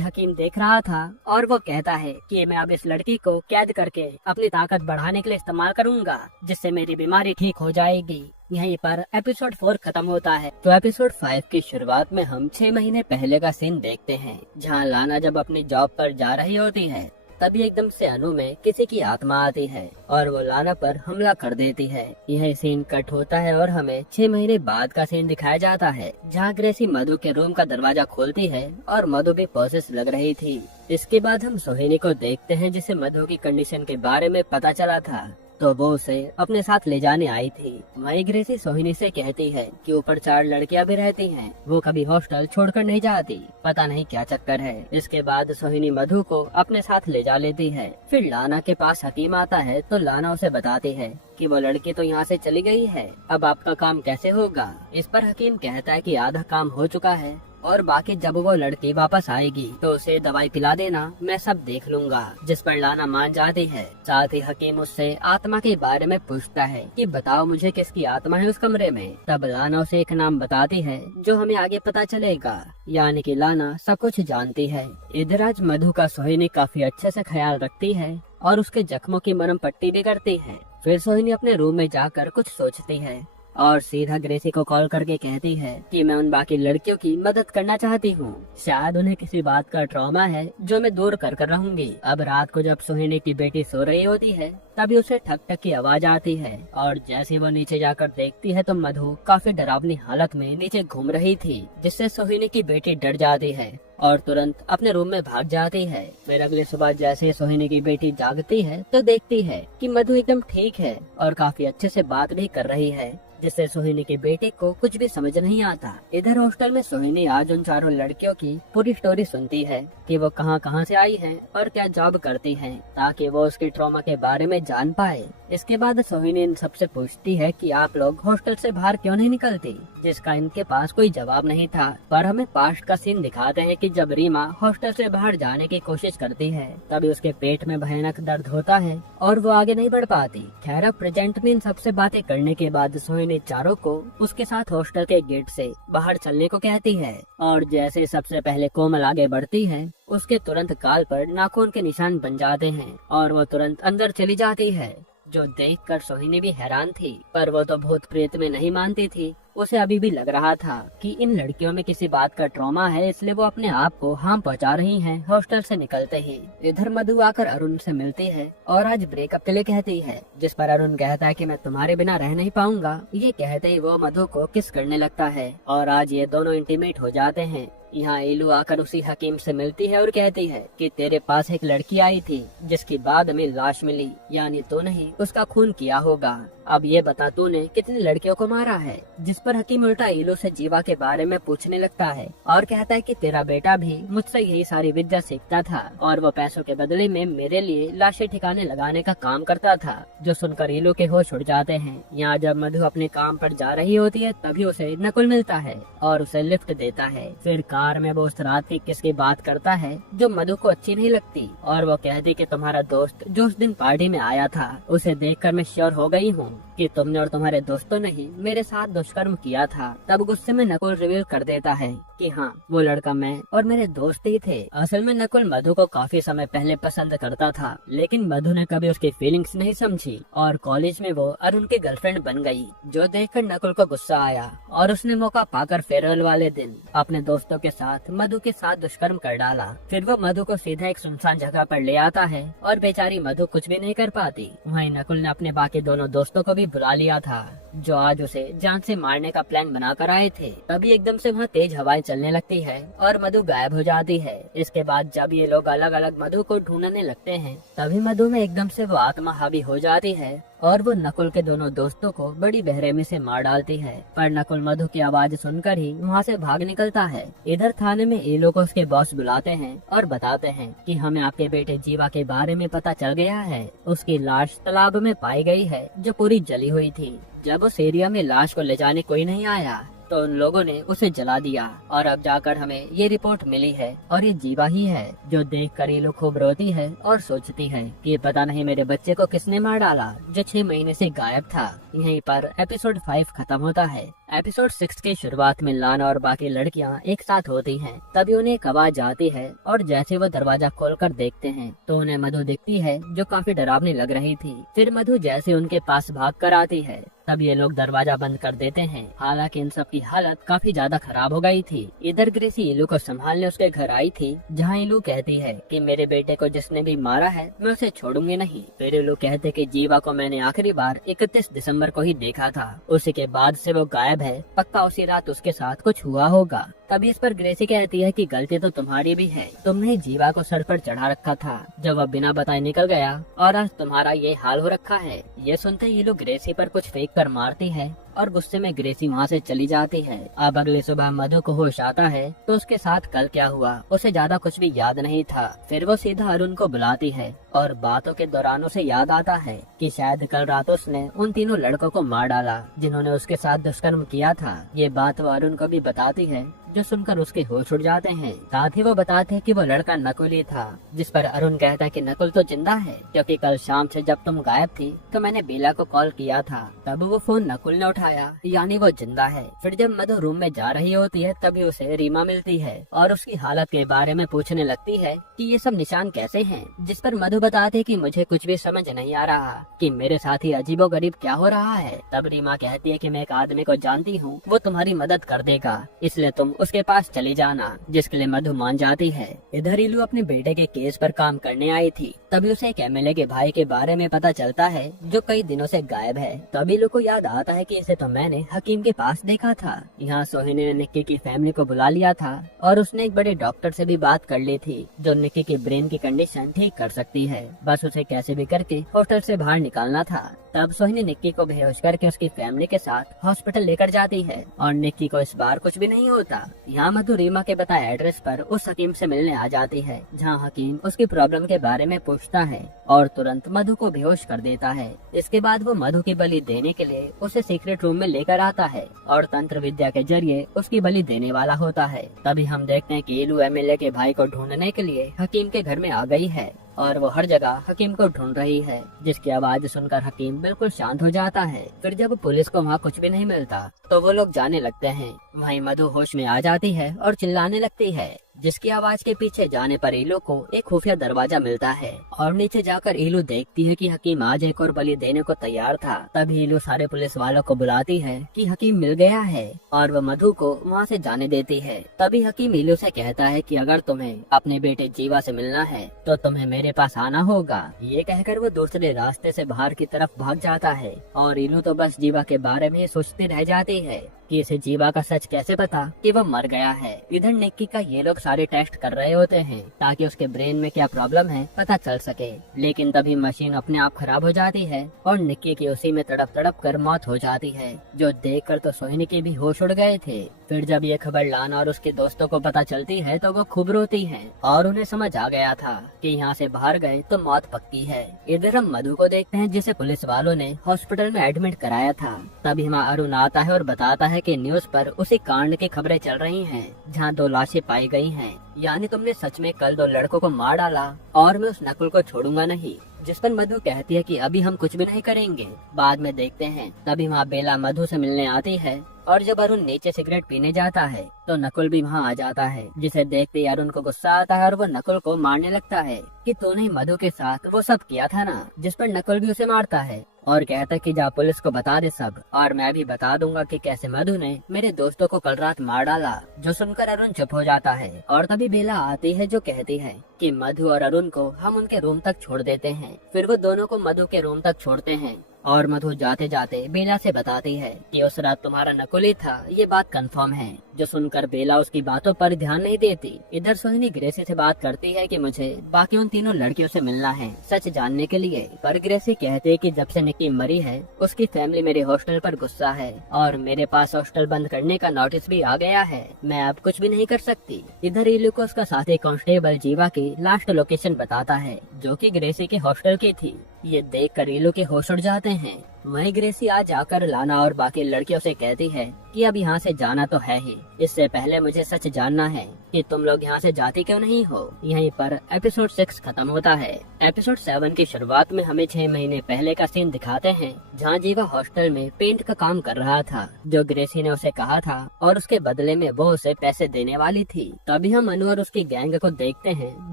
हकीम देख रहा था और वो कहता है कि मैं अब इस लड़की को कैद करके अपनी ताकत बढ़ाने के लिए इस्तेमाल करूंगा, जिससे मेरी बीमारी ठीक हो जाएगी। यहीं पर एपिसोड 4 खत्म होता है। तो एपिसोड 5 की शुरुआत में हम 6 महीने पहले का सीन देखते हैं, जहाँ लाना जब अपनी जॉब पर जा रही होती है तभी एकदम से अनु में किसी की आत्मा आती है और वो लाना पर हमला कर देती है। यह सीन कट होता है और हमें 6 महीने बाद का सीन दिखाया जाता है, जहाँ ग्रेसी मधु के रूम का दरवाजा खोलती है और मधु भी पॉसेस लग रही थी। इसके बाद हम सोहिनी को देखते हैं, जिसे मधु की कंडीशन के बारे में पता चला था, तो वो उसे अपने साथ ले जाने आई थी। वही ग्रेसी सोहिनी से कहती है कि ऊपर 4 लड़कियां भी रहती हैं, वो कभी हॉस्टल छोड़कर नहीं जाती, पता नहीं क्या चक्कर है। इसके बाद सोहिनी मधु को अपने साथ ले जा लेती है। फिर लाना के पास हकीम आता है तो लाना उसे बताती है कि वो लड़की तो यहाँ से चली गई है, अब आपका काम कैसे होगा। इस पर हकीम कहता है कि आधा काम हो चुका है और बाकी जब वो लड़की वापस आएगी तो उसे दवाई पिला देना, मैं सब देख लूंगा। जिस पर लाना मान जाती है। साथ ही हकीम उससे आत्मा के बारे में पूछता है कि बताओ मुझे किसकी आत्मा है उस कमरे में। तब लाना उसे एक नाम बताती है जो हमें आगे पता चलेगा, यानी कि लाना सब कुछ जानती है। इधर आज मधु का सोहिनी काफी अच्छे से ख्याल रखती है और उसके जख्मों की मरहम पट्टी भी करती है। फिर सोहिनी अपने रूम में जाकर कुछ सोचती है और सीधा ग्रेसी को कॉल करके कहती है कि मैं उन बाकी लड़कियों की मदद करना चाहती हूँ, शायद उन्हें किसी बात का ट्रॉमा है जो मैं दूर कर रहूंगी। अब रात को जब सोहिनी की बेटी सो रही होती है तभी उसे ठक ठक की आवाज आती है और जैसे वो नीचे जाकर देखती है तो मधु काफी डरावनी हालत में नीचे घूम रही थी, जिससे सोहिनी की बेटी डर जाती है और तुरंत अपने रूम में भाग जाती है। फिर अगली सुबह जैसे सोहिनी की बेटी जागती है तो देखती है कि मधु एकदम ठीक है और काफी अच्छे से बात भी कर रही है, जिससे सोहिनी के बेटे को कुछ भी समझ नहीं आता। इधर हॉस्टल में सोहिनी आज उन 4 लड़कियों की पूरी स्टोरी सुनती है कि वो कहां से आई हैं और क्या जॉब करती हैं, ताकि वो उसके ट्रॉमा के बारे में जान पाए। इसके बाद सोहिनी इन सबसे पूछती है कि आप लोग हॉस्टल से बाहर क्यों नहीं निकलती, जिसका इनके पास कोई जवाब नहीं था। पर हमें पास्ट का सीन दिखाते हैं कि जब रीमा हॉस्टल से बाहर जाने की कोशिश करती है तभी उसके पेट में भयानक दर्द होता है और वो आगे नहीं बढ़ पाती। खैर अब प्रेजेंट में इन सबसे बातें करने के बाद सोहिनी चारों को उसके साथ हॉस्टल के गेट से बाहर चलने को कहती है और जैसे सबसे पहले कोमल आगे बढ़ती है उसके तुरंत गाल पर नाखून के निशान बन जाते हैं और वो तुरंत अंदर चली जाती है, जो देखकर सोहिनी भी हैरान थी। पर वो तो भूत प्रेत में नहीं मानती थी, उसे अभी भी लग रहा था कि इन लड़कियों में किसी बात का ट्रॉमा है, इसलिए वो अपने आप को हार्म पहुंचा रही हैं। हॉस्टल से निकलते ही इधर मधु आकर अरुण से मिलती है और आज ब्रेकअप के लिए कहती है, जिस पर अरुण कहता है कि मैं तुम्हारे बिना रह नहीं पाऊंगा। ये कहते ही वो मधु को किस करने लगता है और आज ये दोनों इंटीमेट हो जाते हैं। यहाँ इलू आकर उसी हकीम से मिलती है और कहती है कि तेरे पास एक लड़की आई थी जिसकी बाद में लाश मिली, यानी तूने ही उसका खून किया होगा। अब ये बता तूने कितनी लड़कियों को मारा है। जिस पर हकीम उल्टा इलू से जीवा के बारे में पूछने लगता है और कहता है कि तेरा बेटा भी मुझसे यही सारी विद्या सीखता था और वो पैसों के बदले में मेरे लिए लाशें ठिकाने लगाने का काम करता था। जो सुनकर इलू के होश उड़ जाते हैं। यहाँ जब मधु अपने काम पर जा रही होती है तभी उसे नकुल मिलता है और उसे लिफ्ट देता है। फिर कार में वो उस रात की किसकी बात करता है जो मधु को अच्छी नहीं लगती और वो कहती कि तुम्हारा दोस्त जो उस दिन पार्टी में आया था उसे देखकर मैं श्योर हो गई हूँ कि तुमने और तुम्हारे दोस्तों ने ही मेरे साथ दुष्कर्म किया था। तब गुस्से में नकुल रिवील कर देता है कि हाँ वो लड़का मैं और मेरे दोस्त ही थे। असल में नकुल मधु को काफी समय पहले पसंद करता था, लेकिन मधु ने कभी उसकी फीलिंग्स नहीं समझी और कॉलेज में वो अरुण की गर्लफ्रेंड बन गई, जो देखकर नकुल को गुस्सा आया और उसने मौका पाकर फेयरवेल वाले दिन अपने दोस्तों के साथ मधु के साथ दुष्कर्म कर डाला। फिर वो मधु को सीधा एक सुनसान जगह पर ले आता है और बेचारी मधु कुछ भी नहीं कर पाती। वहीं नकुल ने अपने बाकी दोनों दोस्तों को भी बुला लिया था, जो आज उसे जान से मारने का प्लान बनाकर आए थे। तभी एकदम से वहाँ तेज हवाएं चलने लगती है और मधु गायब हो जाती है। इसके बाद जब ये लोग अलग अलग मधु को ढूंढने लगते हैं, तभी मधु में एकदम से वो आत्मा हावी हो जाती है और वो नकुल के दोनों दोस्तों को बड़ी बेरहमी से मार डालती है। पर नकुल मधु की आवाज सुनकर ही वहाँ से भाग निकलता है। इधर थाने में एलो को उसके बॉस बुलाते हैं और बताते हैं कि हमें आपके बेटे जीवा के बारे में पता चल गया है। उसकी लाश तालाब में पाई गई है जो पूरी जली हुई थी। जब उस एरिया में लाश को ले जाने कोई नहीं आया तो उन लोगों ने उसे जला दिया और अब जाकर हमें ये रिपोर्ट मिली है और ये जीवा ही है, जो देखकर ये लोग खूब रोती है और सोचती है कि पता नहीं मेरे बच्चे को किसने मार डाला जो 6 महीने से गायब था। यहीं पर एपिसोड 5 खत्म होता है। एपिसोड 6 के शुरुआत में लाना और बाकी लड़कियां एक साथ होती हैं। तभी उन्हें एक आवाज आती है और जैसे वो दरवाजा खोलकर देखते हैं तो उन्हें मधु दिखती है जो काफी डरावनी लग रही थी। फिर मधु जैसे उनके पास भाग कर आती है तब ये लोग दरवाजा बंद कर देते हैं। हालांकि इन सब की हालत काफी ज्यादा खराब हो गई थी। इधर ग्रेसी इलू को संभालने उसके घर आई थी, जहाँ इलू कहती है कि मेरे बेटे को जिसने भी मारा है मैं उसे छोड़ूंगी नहीं। फिर इलू कहते कि जीवा को मैंने आखिरी बार 31 दिसंबर को ही देखा था, उसी के बाद से वो गायब है, पक्का उसी रात उसके साथ कुछ हुआ होगा। तभी इस पर ग्रेसी कहती है कि गलती तो तुम्हारी भी है, तुमने जीवा को सर पर चढ़ा रखा था जब वह बिना बताए निकल गया और आज तुम्हारा ये हाल हो रखा है। ये सुनते ही लोग ग्रेसी पर कुछ फेंक कर मारती है और गुस्से में ग्रेसी वहाँ से चली जाती है। अब अगली सुबह मधु को होश आता है तो उसके साथ कल क्या हुआ उसे ज्यादा कुछ भी याद नहीं था। फिर वो सीधा अरुण को बुलाती है और बातों के दौरान उसे याद आता है कि शायद कल रात उसने उन तीनों लड़कों को मार डाला जिन्होंने उसके साथ दुष्कर्म किया था। ये बात वो अरुण को भी बताती है, जो सुनकर उसके होश उड़ जाते हैं। साथ ही वो बताते हैं कि वो लड़का नकुल ही था, जिस पर अरुण कहता है कि नकुल तो जिंदा है, क्योंकि कल शाम से जब तुम गायब थी तो मैंने बेला को कॉल किया था, तब वो फोन नकुल ने उठाया, यानी वो जिंदा है। फिर जब मधु रूम में जा रही होती है तभी उसे रीमा मिलती है और उसकी हालत के बारे में पूछने लगती है कि ये सब निशान कैसे हैं, जिस पर मधु बताते कि मुझे कुछ भी समझ नहीं आ रहा कि मेरे साथ ही अजीबोगरीब क्या हो रहा है। तब रीमा कहती है कि मैं एक आदमी को जानती हूँ, वो तुम्हारी मदद कर देगा, इसलिए तुम उसके पास चली जाना, जिसके लिए मधु मान जाती है। इधर इलू अपने बेटे के केस पर काम करने आई थी, तभी उसे एक एमएलए के भाई के बारे में पता चलता है जो कई दिनों से गायब है। तभी इलू को याद आता है कि इसे तो मैंने हकीम के पास देखा था। यहाँ सोहिनी ने निक्की की फैमिली को बुला लिया था और उसने एक बड़े डॉक्टर से भी बात कर ली थी जो निक्की की ब्रेन की कंडीशन ठीक कर सकती है, बस उसे कैसे भी करके होटल से बाहर निकालना था। तब सोहिनी निक्की को बेहोश करके उसकी फैमिली के साथ हॉस्पिटल लेकर जाती है और निक्की को इस बार कुछ भी नहीं होता। यहाँ मधु रीमा के बताए एड्रेस पर उस हकीम से मिलने आ जाती है, जहाँ हकीम उसकी प्रॉब्लम के बारे में पूछता है और तुरंत मधु को बेहोश कर देता है। इसके बाद वो मधु की बलि देने के लिए उसे सीक्रेट रूम में लेकर आता है और तंत्र विद्या के जरिए उसकी बलि देने वाला होता है। तभी हम देखते हैं कि इलू एमएलए के भाई को ढूंढने के लिए हकीम के घर में आ गई है और वो हर जगह हकीम को ढूंढ रही है, जिसकी आवाज सुनकर हकीम बिल्कुल शांत हो जाता है। फिर जब पुलिस को वहाँ कुछ भी नहीं मिलता तो वो लोग जाने लगते हैं। वहीं मधु होश में आ जाती है और चिल्लाने लगती है, जिसकी आवाज के पीछे जाने पर इलू को एक खुफिया दरवाजा मिलता है और नीचे जाकर इलू देखती है कि हकीम आज एक और बलि देने को तैयार था। तभी इलू सारे पुलिस वालों को बुलाती है कि हकीम मिल गया है और वह मधु को वहाँ से जाने देती है। तभी हकीम इलू से कहता है कि अगर तुम्हें अपने बेटे जीवा से मिलना है तो तुम्हें मेरे पास आना होगा। ये कहकर वो दूसरे रास्ते से बाहर की तरफ भाग जाता है और इलू तो बस जीवा के बारे में सोचती रह जाती है कि इसे जीवा का सच कैसे पता कि वो मर गया है। इधर निक्की का ये लोग सारे टेस्ट कर रहे होते हैं ताकि उसके ब्रेन में क्या प्रॉब्लम है पता चल सके, लेकिन तभी मशीन अपने आप खराब हो जाती है और निक्की की उसी में तड़प तड़प कर मौत हो जाती है, जो देखकर तो सोहिनी के भी होश उड़ गए थे। फिर जब ये खबर लाना और उसके दोस्तों को पता चलती है तो वो खूब रोती है और उन्हें समझ आ गया था कि यहाँ से बाहर गए तो मौत पक्की है। इधर हम मधु को देखते हैं जिसे पुलिस वालों ने हॉस्पिटल में एडमिट कराया था। तभी वहाँ अरुण आता है और बताता है कि न्यूज पर उसी कांड की खबरें चल रही हैं जहाँ 2 लाशें पाई गई हैं, यानी तुमने सच में कल 2 लड़कों को मार डाला और मैं उस नकुल को छोड़ूंगा नहीं। जिस पर मधु कहती है कि अभी हम कुछ भी नहीं करेंगे, बाद में देखते हैं। तभी वहाँ बेला मधु से मिलने आती है और जब अरुण नीचे सिगरेट पीने जाता है तो नकुल भी वहाँ आ जाता है, जिसे देखते ही अरुण को गुस्सा आता है और वो नकुल को मारने लगता है कि तूने मधु के साथ वो सब किया था ना। जिस पर नकुल भी उसे मारता है और कहता है कि जा पुलिस को बता दे सब, और मैं भी बता दूंगा कि कैसे मधु ने मेरे दोस्तों को कल रात मार डाला। जो सुनकर अरुण चुप हो जाता है और तभी बेला आती है जो कहती है कि मधु और अरुण को हम उनके रूम तक छोड़ देते हैं। फिर वो दोनों को मधु के रूम तक छोड़ते हैं और मधु जाते जाते बेला से बताती है कि उस रात तुम्हारा नकुल ही था, ये बात कंफर्म है। जो सुनकर बेला उसकी बातों पर ध्यान नहीं देती। इधर सोहिनी ग्रेसी से बात करती है कि मुझे बाकी उन तीनों लड़कियों से मिलना है सच जानने के लिए, पर ग्रेसी कहते कि जब से निक्की मरी है उसकी फैमिली मेरे हॉस्टल पर गुस्सा है और मेरे पास हॉस्टल बंद करने का नोटिस भी आ गया है, मैं अब कुछ भी नहीं कर सकती। इधर इलू को उसका साथी कांस्टेबल जीवा की लास्ट लोकेशन बताता है जो कि ग्रेसी के हॉस्टल की थी। ये देख कर इलू के होश उड़ जाते हैं। वहीं ग्रेसी आज जाकर लाना और बाकी लड़कियों से कहती है कि अब यहाँ से जाना तो है ही, इससे पहले मुझे सच जानना है कि तुम लोग यहाँ से जाती क्यों नहीं हो। यहीं पर एपिसोड 6 खत्म होता है। एपिसोड 7 की शुरुआत में हमें 6 महीने पहले का सीन दिखाते हैं जहाँ जीवा हॉस्टल में पेंट का काम कर रहा था जो ग्रेसी ने उसे कहा था और उसके बदले में वो उसे पैसे देने वाली थी। तभी हम अनु और उसकी गैंग को देखते हैं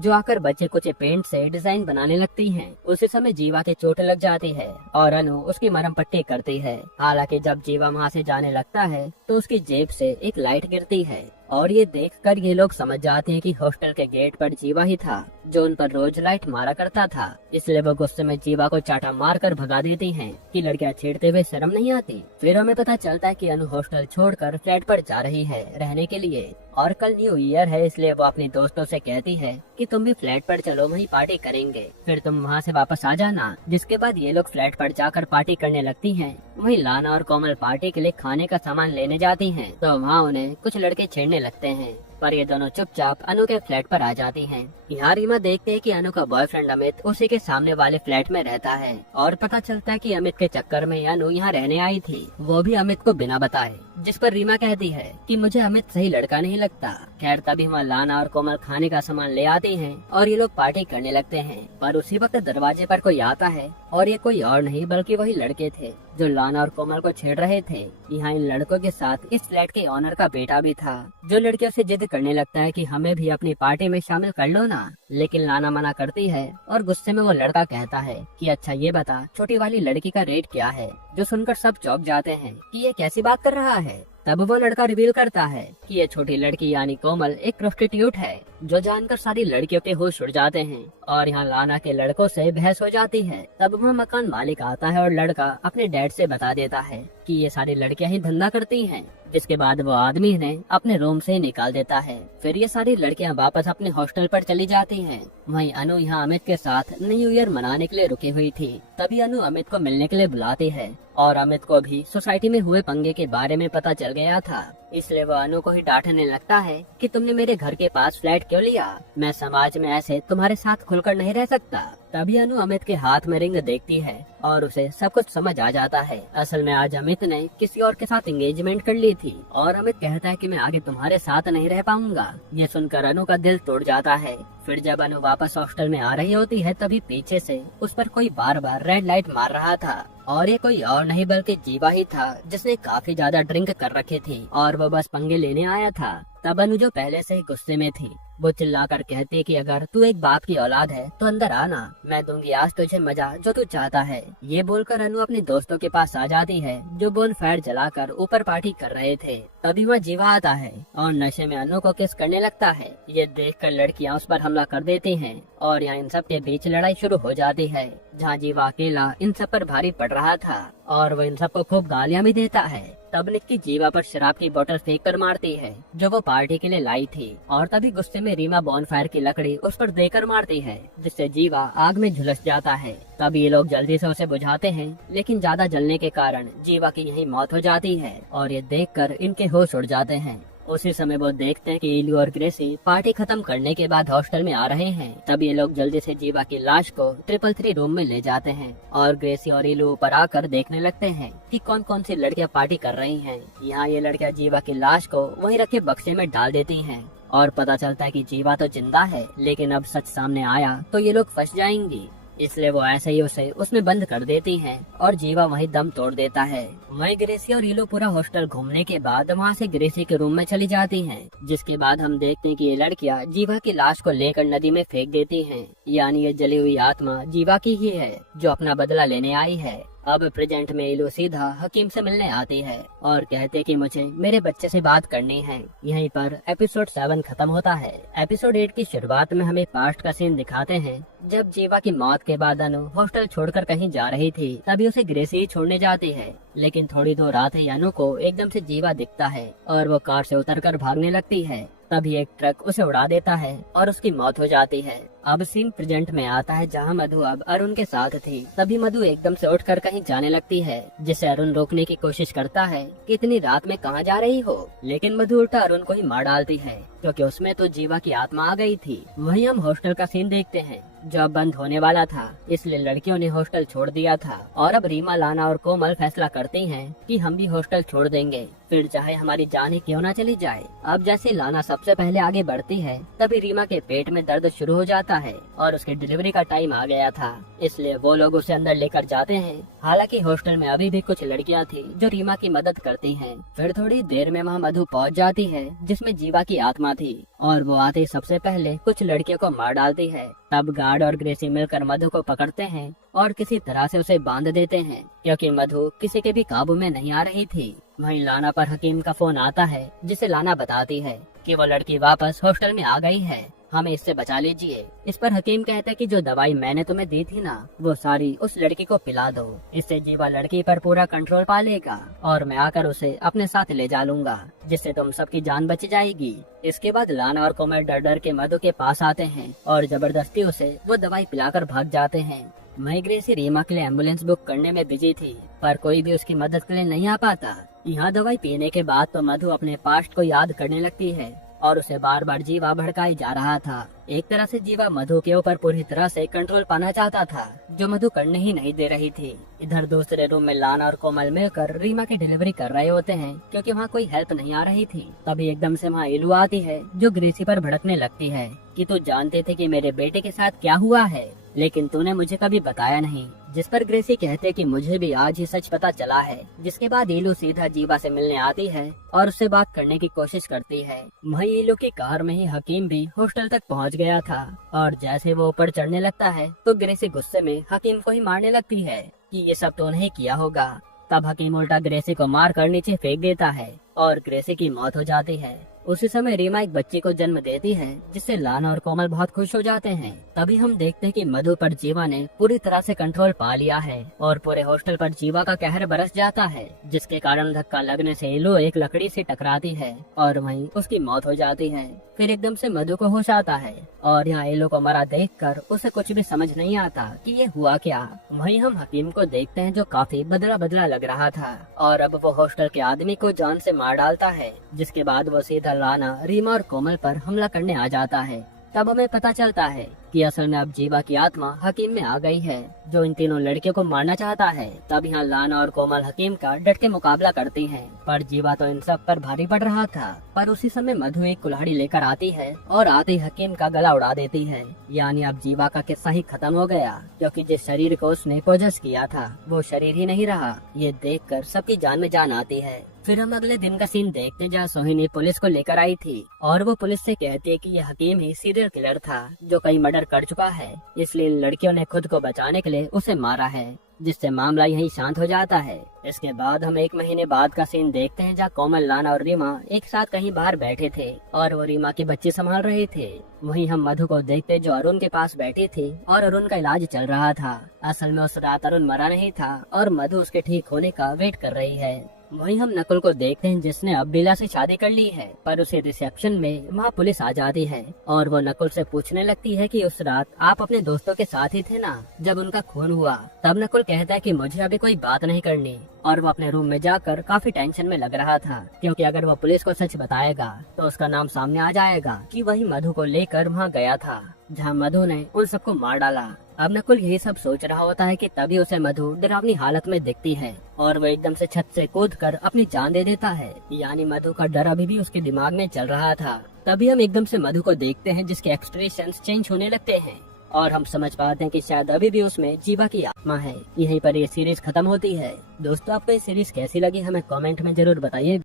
जो आकर बचे कुछ पेंट से डिजाइन बनाने लगती है। उसी समय जीवा के चोट लग जाती है और अनु उसकी मरहम पट्टी करती है। हालांकि जब जीवा वहाँ से जाने लगता है तो उसकी जेब से एक लाइट गिरती है और ये देखकर ये लोग समझ जाते हैं कि हॉस्टल के गेट पर जीवा ही था जो उन पर रोज लाइट मारा करता था। इसलिए वो गुस्से में जीवा को चाटा मार कर भगा देती हैं कि लड़कियां छेड़ते हुए शर्म नहीं आती। फिर हमें पता चलता है कि अनु हॉस्टल छोड़कर फ्लैट पर जा रही है रहने के लिए और कल न्यू ईयर है, इसलिए वो अपने दोस्तों से कहती है कि तुम भी फ्लैट पर चलो, वहीं पार्टी करेंगे, फिर तुम वहाँ से वापस आ जाना। जिसके बाद ये लोग फ्लैट पर जाकर पार्टी करने लगती हैं। वहीं लाना और कोमल पार्टी के लिए खाने का सामान लेने जाती हैं तो वहाँ उन्हें कुछ लड़के छेड़ने लगते हैं, पर ये दोनों चुपचाप अनु के फ्लैट पर आ जाती हैं। यहाँ रीमा देखते हैं कि अनु का बॉयफ्रेंड अमित उसी के सामने वाले फ्लैट में रहता है और पता चलता है कि अमित के चक्कर में अनु यहाँ रहने आई थी, वो भी अमित को बिना बताए। जिस पर रीमा कहती है कि मुझे अमित सही लड़का नहीं लगता। खैर तभी वहाँ लाना और कोमल खाने का सामान ले आती हैं और ये लोग पार्टी करने लगते हैं, पर उसी वक्त दरवाजे पर कोई आता है और ये कोई और नहीं बल्कि वही लड़के थे जो लाना और कोमल को छेड़ रहे थे। यहाँ इन लड़कों के साथ इस फ्लैट के ऑनर का बेटा भी था जो लड़कियों से जिद करने लगता है कि हमें भी अपनी पार्टी में शामिल कर लो ना, लेकिन लाना मना करती है और गुस्से में वो लड़का कहता है कि अच्छा ये बता छोटी वाली लड़की का रेट क्या है, जो सुनकर सब चौंक जाते हैं कि ये कैसी बात कर रहा है। तब वो लड़का रिवील करता है कि ये छोटी लड़की यानी कोमल एक प्रोस्टिट्यूट है, जो जानकर सारी लड़कियों के होश उड़ जाते हैं और यहाँ लाना के लड़कों से बहस हो जाती है। तब वह मकान मालिक आता है और लड़का अपने डैड से बता देता है कि ये सारी लड़कियां ही धंधा करती हैं। जिसके बाद वो आदमी ने अपने रूम से निकाल देता है। फिर ये सारी लड़कियां वापस अपने हॉस्टल पर चली जाती हैं। वहीं अनु यहाँ अमित के साथ न्यू ईयर मनाने के लिए रुकी हुई थी। तभी अनु अमित को मिलने के लिए बुलाती है और अमित को भी सोसाइटी में हुए पंगे के बारे में पता चल गया था, इसलिए वो अनु को ही डांटने लगता है कि तुमने मेरे घर के पास फ्लैट क्यों लिया, मैं समाज में ऐसे तुम्हारे साथ खुलकर नहीं रह सकता। तभी अनु अमित के हाथ में रिंग देखती है और उसे सब कुछ समझ आ जाता है। असल में आज अमित ने किसी और के साथ एंगेजमेंट कर ली थी और अमित कहता है कि मैं आगे तुम्हारे साथ नहीं रह पाऊंगा। ये सुनकर अनु का दिल टूट जाता है। फिर जब अनु वापस हॉस्टल में आ रही होती है तभी पीछे से उस पर कोई बार बार रेड लाइट मार रहा था और ये कोई और नहीं बल्कि जीवा ही था, जिसने काफी ज्यादा ड्रिंक कर रखी थी और वो बस पंगे लेने आया था। तब अनु जो पहले से ही गुस्से में थी वो चिल्लाकर कहती कि अगर तू एक बाप की औलाद है तो अंदर आना, मैं दूंगी आज तुझे मजा जो तू चाहता है। ये बोलकर अनु अपने दोस्तों के पास आ जाती है जो बोन फायर जलाकर ऊपर पार्टी कर रहे थे। तभी वह जीवा आता है और नशे में अनु को किस करने लगता है। ये देखकर लड़कियां उस पर हमला कर देती हैं और यहाँ इन सब के बीच लड़ाई शुरू हो जाती है, जहाँ जीवा अकेला इन सब पर भारी पड़ रहा था और वह इन सबको खूब गालियां भी देता है। तब निक्की जीवा पर शराब की बोतल फेंक कर मारती है जो वो पार्टी के लिए लाई थी और तभी गुस्से में रीमा बॉनफायर की लकड़ी उस पर देकर मारती है, जिससे जीवा आग में झुलस जाता है। तब ये लोग जल्दी से उसे बुझाते हैं, लेकिन ज्यादा जलने के कारण जीवा की यही मौत हो जाती है और ये देखकर इनके होश उड़ जाते हैं। उसी समय वो देखते हैं कि इलू और ग्रेसी पार्टी खत्म करने के बाद हॉस्टल में आ रहे हैं। तब ये लोग जल्दी से जीवा की लाश को 333 रूम में ले जाते हैं और ग्रेसी और इलू ऊपर आकर देखने लगते हैं कि कौन कौन सी लड़कियां पार्टी कर रही हैं। यहाँ ये लड़कियां जीवा की लाश को वहीं रखे बक्से में डाल देती हैं और पता चलता है कि जीवा तो जिंदा है, लेकिन अब सच सामने आया तो ये लोग फंस जाएंगी, इसलिए वो ऐसे ही उसे उसमें बंद कर देती हैं और जीवा वहीं दम तोड़ देता है। वहीं ग्रेसी और इलू पूरा हॉस्टल घूमने के बाद वहाँ से ग्रेसी के रूम में चली जाती हैं, जिसके बाद हम देखते हैं कि ये लड़कियां जीवा की लाश को लेकर नदी में फेंक देती हैं। यानी ये जली हुई आत्मा जीवा की ही है जो अपना बदला लेने आई है। अब प्रेजेंट में इलू सीधा हकीम से मिलने आती है और कहते कि मुझे मेरे बच्चे से बात करनी है। यहीं पर एपिसोड 7 खत्म होता है। एपिसोड 8 की शुरुआत में हमें पास्ट का सीन दिखाते हैं जब जीवा की मौत के बाद अनु हॉस्टल छोड़कर कहीं जा रही थी, तभी उसे ग्रेसी ही छोड़ने जाती है। लेकिन थोड़ी दूर आते ही अनु को एकदम से जीवा दिखता है और वो कार से उतरकर भागने लगती है। तभी एक ट्रक उसे उड़ा देता है और उसकी मौत हो जाती है। अब सीन प्रेजेंट में आता है जहां मधु अब अरुण के साथ थी। तभी मधु एकदम से उठकर कहीं जाने लगती है, जिसे अरुण रोकने की कोशिश करता है कि इतनी रात में कहां जा रही हो। लेकिन मधु उल्टा अरुण को ही मार डालती है क्योंकि उसमें तो जीवा की आत्मा आ गई थी। वहीं हम हॉस्टल का सीन देखते हैं जो अब बंद होने वाला था, इसलिए लड़कियों ने हॉस्टल छोड़ दिया था और अब रीमा, लाना और कोमल फैसला करती हैं कि हम भी हॉस्टल छोड़ देंगे, फिर चाहे हमारी जान ही क्यों ना चली जाए। अब जैसे लाना सबसे पहले आगे बढ़ती है तभी रीमा के पेट में दर्द शुरू हो जाता है और उसकी डिलीवरी का टाइम आ गया था, इसलिए वो लोग उसे अंदर लेकर जाते हैं। हालांकि हॉस्टल में अभी भी कुछ लड़कियां थी जो रीमा की मदद करती हैं। फिर थोड़ी देर में वहां मधु पहुंच जाती है जिसमें जीवा की आत्मा थी और वो आते ही सबसे पहले कुछ लड़कियों को मार डालती है। तब गार्ड और ग्रेसी मिलकर मधु को पकड़ते हैं और किसी तरह से उसे बांध देते हैं क्योंकि मधु किसी के भी काबू में नहीं आ रही थी। वहीं लाना पर हकीम का फोन आता है जिसे लाना बताती है कि वो लड़की वापस हॉस्टल में आ गई है, हमें इससे बचा लीजिए। इस पर हकीम कहता है कि जो दवाई मैंने तुम्हें दी थी ना, वो सारी उस लड़की को पिला दो, इससे जीवा लड़की पर पूरा कंट्रोल पा लेगा और मैं आकर उसे अपने साथ ले जा लूंगा, जिससे तुम सबकी जान बच जाएगी। इसके बाद लाना और कोमल डर डर के मधु के पास आते हैं और जबरदस्ती उसे वो दवाई पिलाकर भाग जाते हैं। वहीं ग्रेसी रीमा के लिए एम्बुलेंस बुक करने में बिजी थी, पर कोई भी उसकी मदद के लिए नहीं आ पाता। यहाँ दवाई पीने के बाद तो मधु अपने पास्ट को याद करने लगती है और उसे बार बार जीवा भड़काई जा रहा था। एक तरह से जीवा मधु के ऊपर पूरी तरह से कंट्रोल पाना चाहता था, जो मधु करने ही नहीं दे रही थी। इधर दूसरे रूम में लाना और कोमल मिलकर रीमा की डिलीवरी कर रहे होते हैं क्योंकि वहाँ कोई हेल्प नहीं आ रही थी। तभी एकदम से वहाँ इलू आती है जो ग्रेसी पर भड़कने लगती है कि तू जानते थे कि मेरे बेटे के साथ क्या हुआ है, लेकिन तूने मुझे कभी बताया नहीं। जिस पर ग्रेसी कहते कि मुझे भी आज ही सच पता चला है। जिसके बाद इलू सीधा जीवा से मिलने आती है और उससे बात करने की कोशिश करती है। वहीं इलू की कार में ही हकीम भी हॉस्टल तक पहुंच गया था और जैसे वो ऊपर चढ़ने लगता है तो ग्रेसी गुस्से में हकीम को ही मारने लगती है कि ये सब तो नहीं किया होगा। तब हकीम उल्टा ग्रेसी को मार कर नीचे फेंक देता है और ग्रेसी की मौत हो जाती है। उसी समय रीमा एक बच्ची को जन्म देती है जिससे लाना और कोमल बहुत खुश हो जाते हैं। तभी हम देखते हैं कि मधु पर जीवा ने पूरी तरह से कंट्रोल पा लिया है और पूरे हॉस्टल पर जीवा का कहर बरस जाता है, जिसके कारण धक्का लगने से इलू एक लकड़ी से टकराती है और वहीं उसकी मौत हो जाती है। फिर एकदम से मधु को होश आता है और यहाँ इलू को मरा देखकर उसे कुछ भी समझ नहीं आता कि ये हुआ क्या। वहीं हम हकीम को देखते हैं जो काफी बदला बदला लग रहा था और अब वो हॉस्टल के आदमी को जान से मार डालता है, जिसके बाद वो सीधा लाना, रीमा और कोमल पर हमला करने आ जाता है। तब हमें पता चलता है कि असल में अब जीवा की आत्मा हकीम में आ गई है जो इन तीनों लड़कियों को मारना चाहता है। तब यहाँ लाना और कोमल हकीम का डट के मुकाबला करती हैं, पर जीवा तो इन सब पर भारी पड़ रहा था। पर उसी समय मधु एक कुल्हाड़ी लेकर आती है और आते ही हकीम का गला उड़ा देती है। यानी अब जीवा का किस्सा ही खत्म हो गया क्योंकि जिस शरीर को उसने पोजेस किया था वो शरीर ही नहीं रहा। ये देखकर सबकी जान में जान आती है। फिर हम अगले दिन का सीन देखते हैं जहाँ सोहिनी पुलिस को लेकर आई थी और वो पुलिस से कहती है कि ये हकीम ही सीरियल किलर था जो कई मर्डर कर चुका है, इसलिए लड़कियों ने खुद को बचाने के लिए उसे मारा है, जिससे मामला यहीं शांत हो जाता है। इसके बाद हम 1 महीने बाद का सीन देखते हैं जहाँ कोमल, लाना और रीमा एक साथ कहीं बाहर बैठे थे और वो रीमा के बच्चे संभाल रहे थे। वहीं हम मधु को देखते जो अरुण के पास बैठी थी और अरुण का इलाज चल रहा था। असल में उस रात अरुण मरा नहीं था और मधु उसके ठीक होने का वेट कर रही है। वहीं हम नकुल को देखते हैं जिसने अब बिला से शादी कर ली है, पर उसे रिसेप्शन में वहाँ पुलिस आ जाती है और वो नकुल से पूछने लगती है कि उस रात आप अपने दोस्तों के साथ ही थे ना जब उनका खून हुआ। तब नकुल कहता है कि मुझे अभी कोई बात नहीं करनी और वो अपने रूम में जाकर काफी टेंशन में लग रहा था क्योंकि अगर वो पुलिस को सच बताएगा तो उसका नाम सामने आ जाएगा कि वही मधु को लेकर वहाँ गया था जहाँ मधु ने उन सबको मार डाला। अब नकुल यही सब सोच रहा होता है कि तभी उसे मधु डरावनी हालत में दिखती है और वो एकदम से छत से कूदकर अपनी जान दे देता है। यानी मधु का डर अभी भी उसके दिमाग में चल रहा था। तभी हम एकदम से मधु को देखते हैं जिसके एक्सप्रेशंस चेंज होने लगते हैं और हम समझ पाते हैं कि शायद अभी भी उसमें जीवा की आत्मा है। यहीं पर ये सीरीज खत्म होती है। दोस्तों, आपको ये सीरीज कैसी लगी हमें कमेंट में जरूर बताइए।